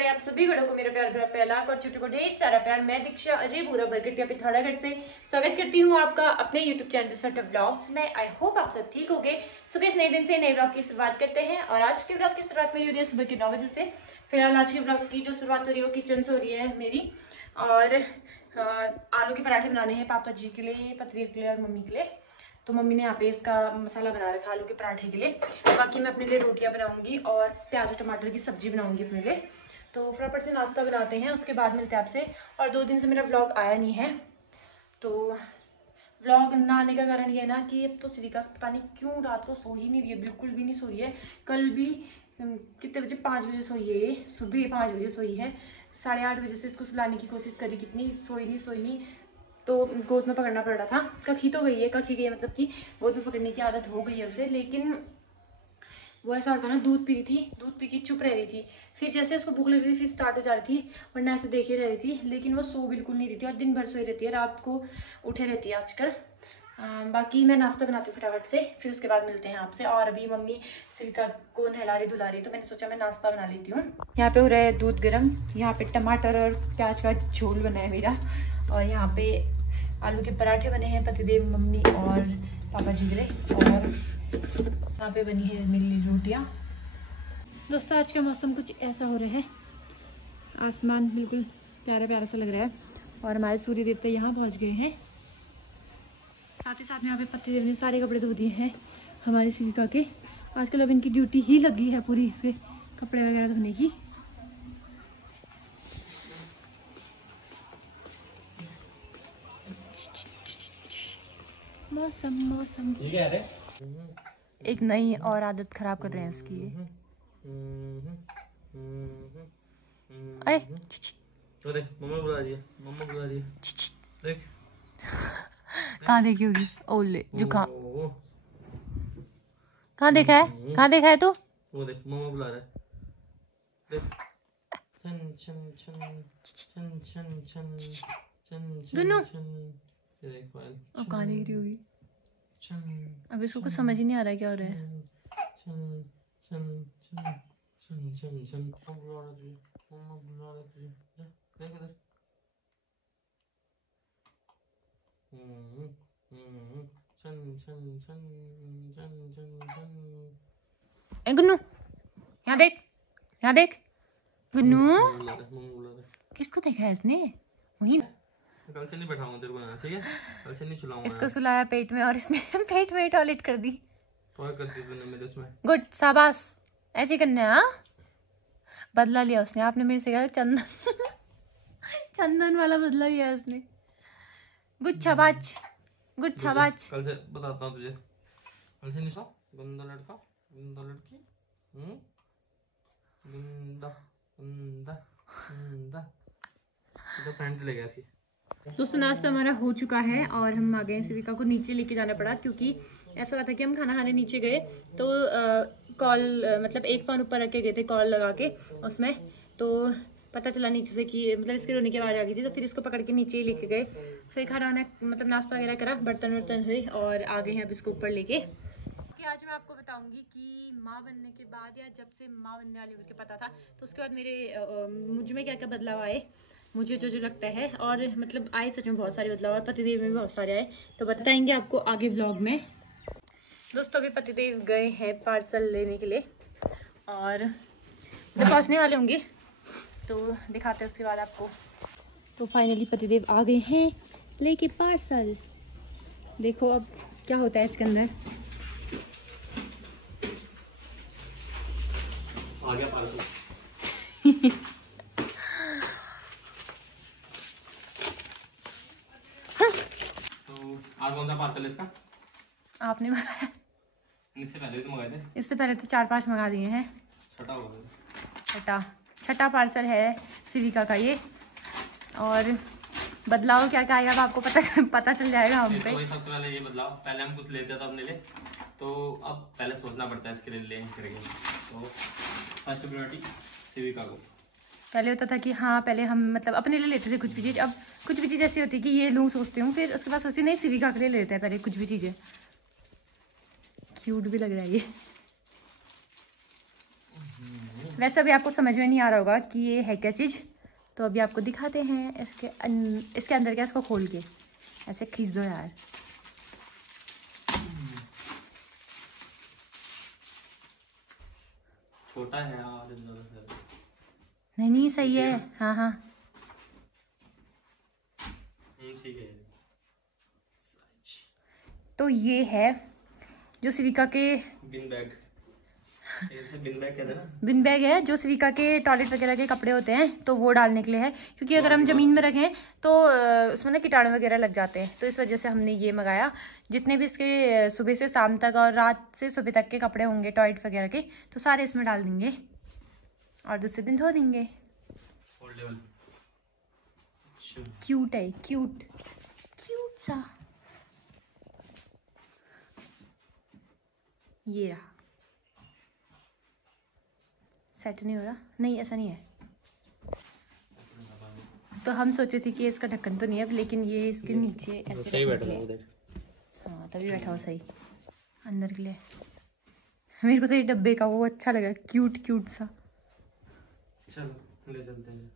प्यारे आप सभी बड़ों को मेरा प्यार पहला और छोटों को ढेर सारा प्यार। मैं दीक्षा अजय पूरा बरगट पे पिथौरागढ़ से स्वागत करती हूँ आपका अपने YouTube चैनल सट व्लॉग्स में। आई होप आप सब ठीक होंगे। सुबह इस नए दिन से नए व्लॉग की शुरुआत करते हैं और आज के व्लॉग की शुरुआत मेरी हो रही है सुबह के 9 बजे से। फिलहाल आज के व्लॉग की जो शुरुआत हो रही है वो किचन से हो रही है मेरी। और आलू के पराठे बनाने हैं पापा जी के लिए, पति के लिए और मम्मी के लिए। तो मम्मी ने यहाँ पे इसका मसाला बना रखा आलू के पराठे के लिए। बाकी मैं अपने लिए रोटियां बनाऊंगी और प्याज और टमाटर की सब्जी बनाऊंगी अपने लिए। तो फटाफट से नाश्ता बनाते हैं, उसके बाद मिलते हैं आपसे। और 2 दिन से मेरा व्लॉग आया नहीं है, तो व्लॉग ना आने का कारण ये है ना कि अब तो सिविका पता नहीं क्यों रात को सो ही नहीं रही है, बिल्कुल भी नहीं सो रही है। कल भी कितने बजे, 5 बजे सोई है, ये सुबह 5 बजे सोई है। 8:30 बजे से इसको सुलाने की कोशिश करी, कितनी सोई नहीं, तो गोद में पकड़ना पड़ रहा था। कखी तो गई है, कखी गई है मतलब कि गोद में पकड़ने की आदत हो गई है उसे। लेकिन वो ऐसा होता है ना, दूध पी रही थी, दूध पी के चुप रह रही थी, फिर जैसे उसको भूख लग रही थी फिर स्टार्ट हो जा रही थी, वरना ऐसे देखे रह रही थी। लेकिन वो सो बिल्कुल नहीं रही थी और दिन भर सोई रहती है, रात को उठे रहती है आजकल। बाकी मैं नाश्ता बनाती हूँ फटाफट से, फिर उसके बाद मिलते हैं आपसे। और अभी मम्मी सिल्का को नहला रही धुला रही, तो मैंने सोचा मैं नाश्ता बना लेती हूँ। यहाँ पे हो रहा है दूध गर्म, यहाँ पे टमाटर और प्याज का झोल बना है मेरा, और यहाँ पे आलू के पराठे बने हैं पतिदेव, मम्मी और पापा जी के लिए। और यहाँ पे बनी है मेरी रोटियाँ। दोस्तों आज का मौसम कुछ ऐसा हो रहा है, आसमान बिल्कुल प्यारा प्यारा सा लग रहा है और हमारे सूर्य देवता यहाँ पहुँच गए हैं। साथ ही साथ में यहाँ पे पतिदेव ने सारे कपड़े धो दिए हैं हमारी सिविका के। आजकल अब इनकी ड्यूटी ही लगी है पूरी इसके कपड़े वगैरह धोने की। मौसम एक नई और आदत खराब कर रहे हैं इसकी ये। अरे देख मम्मा बुला रही है, देख कहाँ देखी होगी? ओले जुकाम कहाँ देखा है तू? वो देख मम्मा बुला रहा है, देख गुन्नू देख पायल अब कहाँ देख रही होगी? अब इसको कुछ समझ ही नहीं आ रहा है क्या हो रहा है। गुन्नू यहाँ देख गुन्नू, किसको देखा है इसने? वही कल से नहीं बैठाऊंगा तेरे को ना, ठीक है? कल से नहीं चलाऊंगा। इसको सुलाया पेट में और इसने पेट में टॉयलेट कर दी। और कर दी तूने मेरे उसमें। गुड, शाबाश, ऐसे करना है। हाँ बदला लिया उसने, आपने मेरे से कहा चंदन वाला बदला लिया उसने। गुड शाबाश, गुड शाबाश। कल से बताता हूँ तुझे, कल से नहीं सो गंदा लड़का, गंदा लड़की, गंदा तो पैंट ले गया थी। दोस्तों नाश्ता हमारा हो चुका है और हम आ गए। सिविका को नीचे लेके जाना पड़ा क्योंकि ऐसा हुआ था कि हम खाना खाने नीचे गए तो कॉल मतलब एक फ़ोन ऊपर रख के गए थे कॉल लगा के उसमें, तो पता चला नीचे से कि मतलब इसके रोने की आवाज़ आ गई थी, तो फिर इसको पकड़ के नीचे ही लेके गए। फिर खाना वाना मतलब नाश्ता वगैरह करा, बर्तन वर्तन हुए और आ गए हैं अब इसको ऊपर लेके। आज मैं आपको बताऊंगी कि माँ बनने के बाद या जब से माँ बनने वाली करके पता था तो उसके बाद मेरे मुझ में क्या क्या बदलाव आए, मुझे जो लगता है। और मतलब आए सच में बहुत सारे बदलाव और पतिदेव में भी बहुत सारे आए, तो बताएंगे आपको आगे व्लॉग में। दोस्तों अभी पतिदेव गए हैं पार्सल लेने के लिए और जब पहुँचने वाले होंगे तो दिखाते हैं उसके बाद आपको। तो फाइनली पतिदेव आ गए हैं लेके पार्सल। देखो अब क्या होता है इसके अंदर। आ गया पार्सल। तो आज कौन सा पार्सल है इसका? आपने मंगाया? इससे पहले तो मंगाए थे। इससे पहले तो 4-5 मंगा दिए हैं। छठा होगा। छठा पार्सल है सिविका का ये। और बदलाव क्या क्या आएगा आपको पता चल जाएगा हम पे। तो सबसे पहले ये बदलाव, पहले हम कुछ लेते थे अपने लिए, तो अब पहले सोचना पड़ता है इसके लिए ले करेंगे। तो फर्स्ट प्रायोरिटी सिविका को। पहले होता था कि हाँ पहले हम मतलब अपने लिए लेते थे कुछ भी चीज़, अब कुछ भी चीज़ ऐसी होती है कि ये लूँ सोचती हूँ, फिर उसके बाद सोचती नहीं सिविका के लिए लेते हैं पहले कुछ भी चीज़ें। क्यूट भी लग रहा है ये। वैसे अभी आपको समझ में नहीं आ रहा होगा कि ये है क्या चीज़, तो अभी आपको दिखाते हैं इसके अंदर क्या, इसको खोल के ऐसे खींच दो यार। छोटा है यार, नहीं सही है। हाँ हाँ ठीक है। तो ये है जो सिविका के बिन बैग, बिन बैग कहते हैं ना, बिन बैग है जो सिविका के टॉयलेट वगैरह के कपड़े होते हैं, तो वो डालने के लिए है। क्योंकि अगर हम जमीन में रखें तो उसमें ना कीटाणु वगैरह लग जाते हैं, तो इस वजह से हमने ये मंगाया। जितने भी इसके सुबह से शाम तक और रात से सुबह तक के कपड़े होंगे टॉयलेट वगैरह के, तो सारे इसमें डाल देंगे और दूसरे दिन धो देंगे। क्यूट है, क्यूट क्यूट सा। ये रहा, सेट नहीं हो रहा, नहीं ऐसा नहीं है। तो हम सोचे थे कि इसका ढक्कन तो नहीं है, लेकिन ये इसके नीचे ऐसे सही बैठा है उधर। हाँ तभी बैठा हो सही अंदर के लिए। मेरे को तो ये डब्बे का वो अच्छा लगा, क्यूट क्यूट सा। चलो ले चलते हैं।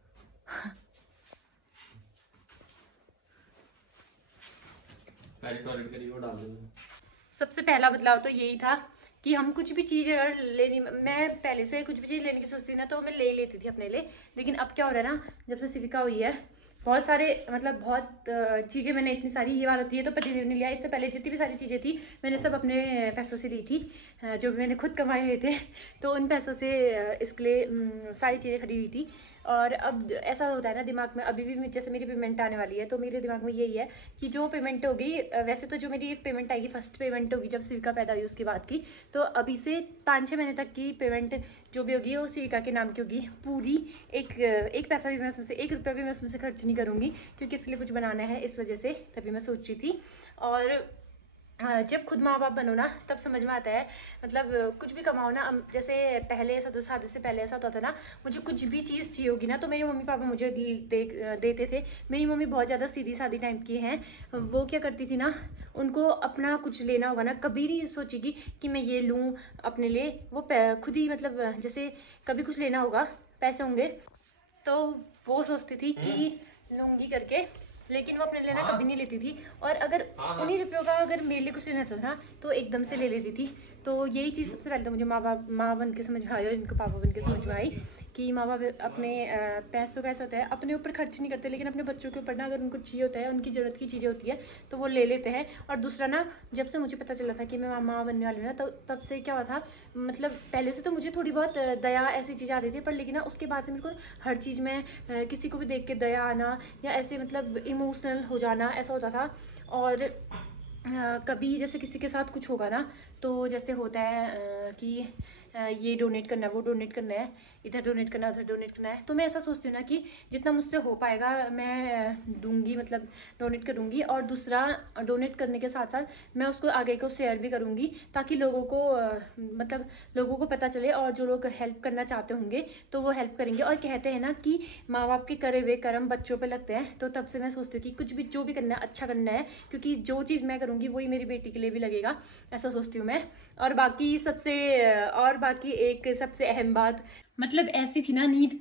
टॉयलेट का वो डाल दूंगा। सबसे पहला बदलाव तो यही था कि हम कुछ भी चीज़ अगर लेनी, मैं पहले से कुछ भी चीज़ लेने की सोचती ना तो मैं ले लेती थी अपने लिए। लेकिन अब क्या हो रहा है ना, जब से सिविका हुई है बहुत सारे मतलब बहुत चीज़ें मैंने इतनी सारी, ये बात होती है तो प्रतिदेव ने लिया। इससे पहले जितनी भी सारी चीज़ें थी मैंने सब अपने पैसों से ली थी, जो मैंने खुद कमाए हुए थे। तो उन पैसों से इसके लिए सारी चीज़ें खरीदी थी। और अब ऐसा होता है ना दिमाग में, अभी भी जैसे मेरी पेमेंट आने वाली है तो मेरे दिमाग में यही है कि जो पेमेंट होगी, वैसे तो जो मेरी पेमेंट आएगी फर्स्ट पेमेंट होगी जब सिविका पैदा हुई उसके बाद की, तो अभी से 5-6 महीने तक की पेमेंट जो भी होगी वो सिविका के नाम की होगी पूरी। एक पैसा भी मैं उसमें से, 1 रुपया भी मैं उसमें से खर्च नहीं करूँगी, क्योंकि इसके लिए कुछ बनाना है इस वजह से तभी मैं सोच रही थी। और जब खुद माँ बाप बनो ना तब समझ में आता है, मतलब कुछ भी कमाओ ना। जैसे पहले ऐसा तो शादी से पहले ऐसा होता था ना, मुझे कुछ भी चीज़ चाहिए होगी ना तो मेरे मम्मी पापा मुझे देते थे। मेरी मम्मी बहुत ज़्यादा सीधी सादी टाइप की हैं। वो क्या करती थी ना, उनको अपना कुछ लेना होगा ना कभी नहीं सोचेगी कि मैं ये लूँ अपने लिए। वो खुद ही मतलब जैसे कभी कुछ लेना होगा, पैसे होंगे तो वो सोचती थी कि लूँगी करके, लेकिन वो अपने लिए ना कभी नहीं लेती थी। और अगर उन्हीं रुपयों का अगर मेरे लिए कुछ लेना था ना तो एकदम से ले लेती थी। तो यही चीज़ सबसे पहले तो मुझे माँ बन के समझ में आई और इनको पापा बन के समझ में आई कि माँ बाप अपने पैसों का ऐसा होता है, अपने ऊपर खर्च नहीं करते, लेकिन अपने बच्चों के ऊपर ना अगर उनको चाहिए होता है, उनकी ज़रूरत की चीज़ें होती है तो वो ले लेते हैं। और दूसरा ना, जब से मुझे पता चला था कि मैं माँ बनने वाली हूँ ना, तो तब से क्या हुआ था, मतलब पहले से तो मुझे थोड़ी बहुत दया ऐसी चीज़ आती थी, पर लेकिन ना उसके बाद से मेरे को हर चीज़ में किसी को भी देख के दया आना या ऐसे मतलब इमोशनल हो जाना ऐसा होता था। और कभी जैसे किसी के साथ कुछ होगा ना तो जैसे होता है कि ये डोनेट करना है, वो डोनेट करना है, इधर डोनेट करना है, उधर डोनेट करना है, तो मैं ऐसा सोचती हूँ ना कि जितना मुझसे हो पाएगा मैं दूंगी, मतलब डोनेट करूँगी। और दूसरा डोनेट करने के साथ साथ मैं उसको आगे को शेयर भी करूँगी, ताकि लोगों को मतलब लोगों को पता चले, और जो लोग हेल्प करना चाहते होंगे तो वो हेल्प करेंगे। और कहते हैं ना कि माँ बाप के करे हुए कर्म बच्चों पर लगते हैं, तो तब से मैं सोचती हूँ कि कुछ भी जो भी करना है अच्छा करना है, क्योंकि जो चीज़ मैं करूँगी वही मेरी बेटी के लिए भी लगेगा, ऐसा सोचती हूँ मैं। और बाकी एक सबसे अहम बात, मतलब ऐसी थी ना नींद,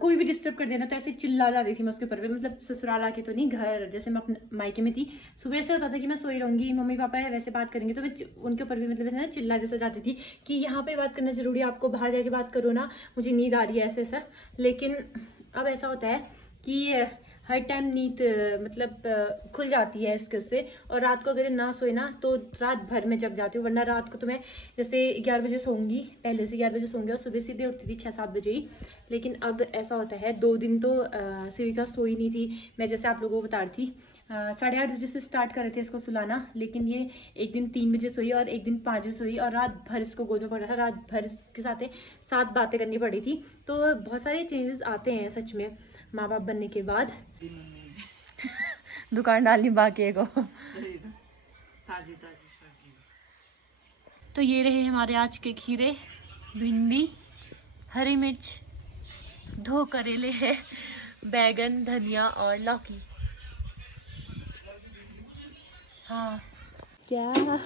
कोई भी डिस्टर्ब कर देना तो ऐसे चिल्ला जाती थी मैं उसके ऊपर भी, मतलब ससुराल आके तो नहीं, घर जैसे मैं अपने मायके में थी, सुबह से होता था कि मैं सोई रहूंगी, मम्मी पापा है वैसे बात करेंगे तो मैं उनके ऊपर भी मतलब ना चिल्ला जैसे जाती थी कि यहाँ पे बात करना जरूरी है, आपको बाहर जाके बात करो ना, मुझे नींद आ रही है ऐसे ऐसा। लेकिन अब ऐसा होता है कि हर टाइम नींद मतलब खुल जाती है इसके से, और रात को अगर ना सोए ना तो रात भर में जग जाती हूँ। वरना रात को तो मैं जैसे 11 बजे सोऊंगी, पहले से 11 बजे सोऊंगी और सुबह सीधे उठती थी 6-7 बजे ही। लेकिन अब ऐसा होता है, 2 दिन तो सिविका सोई नहीं थी, मैं जैसे आप लोगों को बता रही थी 8:30 बजे से स्टार्ट कर रहे थे इसको सुलाना, लेकिन ये एक दिन 3 बजे सोई और एक दिन 5 बजे सोई, और रात भर इसको गोद में पड़ा था, रात भर इसके साथ 7 बातें करनी पड़ी थी। तो बहुत सारे चेंजेस आते हैं सच में माँ बाप बनने के बाद। दुकान डालनी बाकी है को। तो ये रहे हमारे आज के खीरे, भिंडी, हरी मिर्च, 2 करेले है, बैगन, धनिया और लौकी। हाँ क्या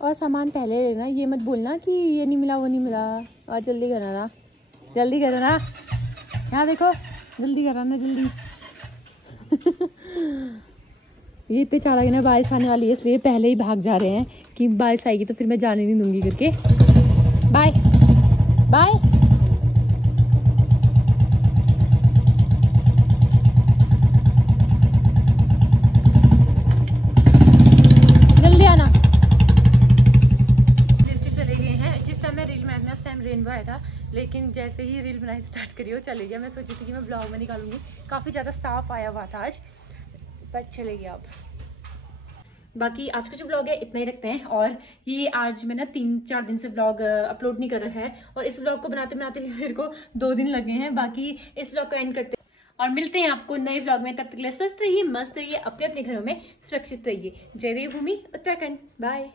और सामान पहले लेना, ये मत बोलना कि ये नहीं मिला वो नहीं मिला। और जल्दी करना ना, जल्दी करो ना, यहाँ देखो, जल्दी करो ना जल्दी। ये इतने चालाक है ना, बारिश आने वाली है इसलिए पहले ही भाग जा रहे हैं कि बारिश आएगी तो फिर मैं जाने नहीं दूंगी करके। Bye bye. जल्दी आना। नीचे चले गए हैं। जिस टाइम मैं रील बनाई उस टाइम रेनबो आया था, लेकिन जैसे ही रील बनाई स्टार्ट करी वो चले गया। मैं सोची थी कि मैं ब्लॉग में निकालूंगी, काफ़ी ज़्यादा साफ आया हुआ था आज, पर चले गया। अब बाकी आज का जो ब्लॉग है इतना ही रखते हैं। और ये आज मैं ना 3-4 दिन से ब्लॉग अपलोड नहीं कर रहा है, और इस ब्लॉग को बनाते बनाते मेरे को 2 दिन लगे हैं। बाकी इस ब्लॉग को एंड करते हैं और मिलते हैं आपको नए ब्लॉग में। तब तक के लिए स्वस्थ रहिए, मस्त रहिए, अपने अपने घरों में सुरक्षित रहिए। जय देवभूमि उत्तराखंड। बाय।